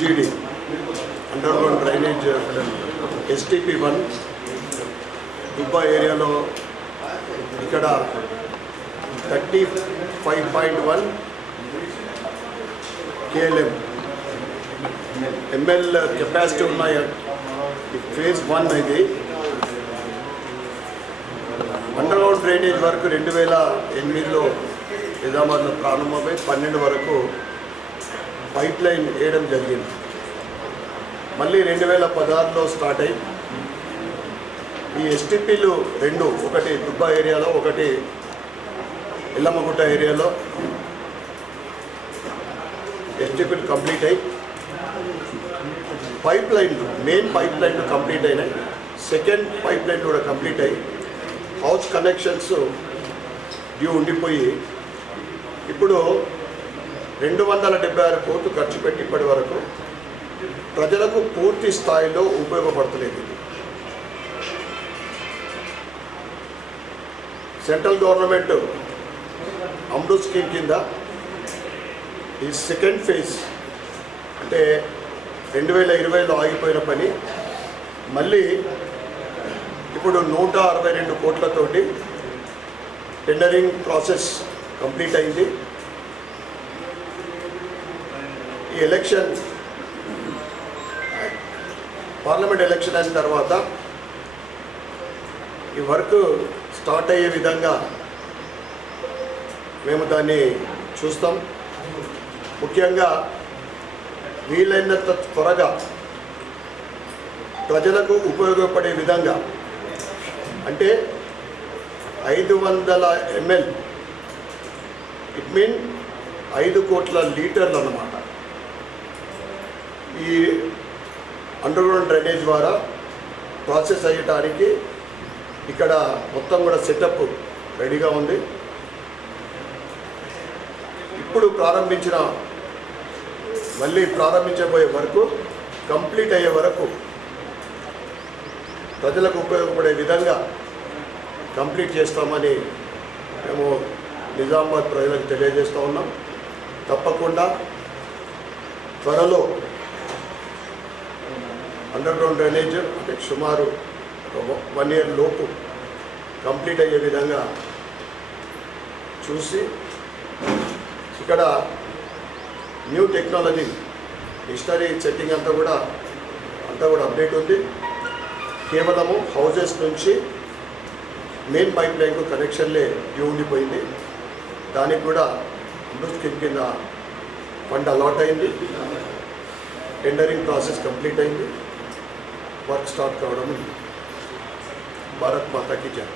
నిజామాబాద్ నగరంలోని underground drainage STP one Dubba ఏరియాలో ఇక్కడ thirty five point one KLM ML capacity ఉన్నాయి ఫేజ్ వన్ ఇది. అండర్గ్రౌండ్ డ్రైనేజ్ వరకు రెండు వేల ఎనిమిదిలో నిజామాబాద్లో ప్రారంభమై పన్నెండు వరకు పైప్ లైన్ వేయడం జరిగింది. మళ్ళీ రెండు వేల పదహారులో స్టార్ట్ అయ్యి ఈ ఎస్టీపీలు రెండు ఒకటి దుబ్బా ఏరియాలో ఒకటి ఎల్లమ్మగుట్ట ఏరియాలో ఎస్టీపీలు కంప్లీట్ అయ్యి పైప్ లైన్లు మెయిన్ పైప్ లైన్లు కంప్లీట్ అయినాయి. సెకండ్ పైప్ లైన్ కూడా కంప్లీట్ అయ్యి హౌస్ కనెక్షన్స్ డ్యూ ఉండిపోయి ఇప్పుడు రెండు వందల డెబ్బై ఆరు కోట్లు ఖర్చు పెట్టి ఇప్పటి వరకు ప్రజలకు పూర్తి స్థాయిలో ఉపయోగపడతలేదు ఇది. సెంట్రల్ గవర్నమెంట్ అమృత్ స్కీమ్ కింద ఈ సెకండ్ ఫేజ్ అంటే రెండు వేల ఇరవైలో ఆగిపోయిన పని మళ్ళీ ఇప్పుడు నూట అరవై రెండు కోట్లతోటి టెండరింగ్ ప్రాసెస్ కంప్లీట్ అయింది ఈ ఎలక్షన్ పార్లమెంట్ ఎలక్షన్ అయిన తర్వాత ఈ వర్క్ స్టార్ట్ అయ్యే విధంగా మేము దాన్ని చూస్తాం. ముఖ్యంగా వీలైనంత త్వరగా ప్రజలకు ఉపయోగపడే విధంగా అంటే ఐదు వందల ఎంఎల్ ఇట్ మీన్ ఐదు కోట్ల లీటర్లు అన్నమాట. ఈ అండర్గ్రౌండ్ డ్రైనేజ్ ద్వారా ప్రాసెస్ అయ్యటానికి ఇక్కడ మొత్తం కూడా సెటప్ రెడీగా ఉంది. ఇప్పుడు ప్రారంభించిన మళ్ళీ ప్రారంభించబోయే వరకు కంప్లీట్ అయ్యే వరకు ప్రజలకు ఉపయోగపడే విధంగా కంప్లీట్ చేస్తామని మేము నిజామాబాద్ ప్రజలకు తెలియజేస్తూ ఉన్నాం. తప్పకుండా త్వరలో అండర్ గ్రౌండ్ డ్రైనేజ్ అంటే సుమారు వన్ ఇయర్ లోపు కంప్లీట్ అయ్యే విధంగా చూసి ఇక్కడ న్యూ టెక్నాలజీ హిస్టరీ సెట్టింగ్ అంతా కూడా అంతా కూడా అప్డేట్ ఉంది. కేవలము హౌజెస్ నుంచి మెయిన్ పైప్ లైన్కు కనెక్షన్లే డ్యూ ఉండిపోయింది. దానికి కూడా అమృత్ స్కీమ్ కింద ఫండ్ అలాట్ అయింది. టెండరింగ్ ప్రాసెస్ కంప్లీట్ అయింది. వర్క్ స్టార్ట్ కావడం భారత్ మాతాకి జై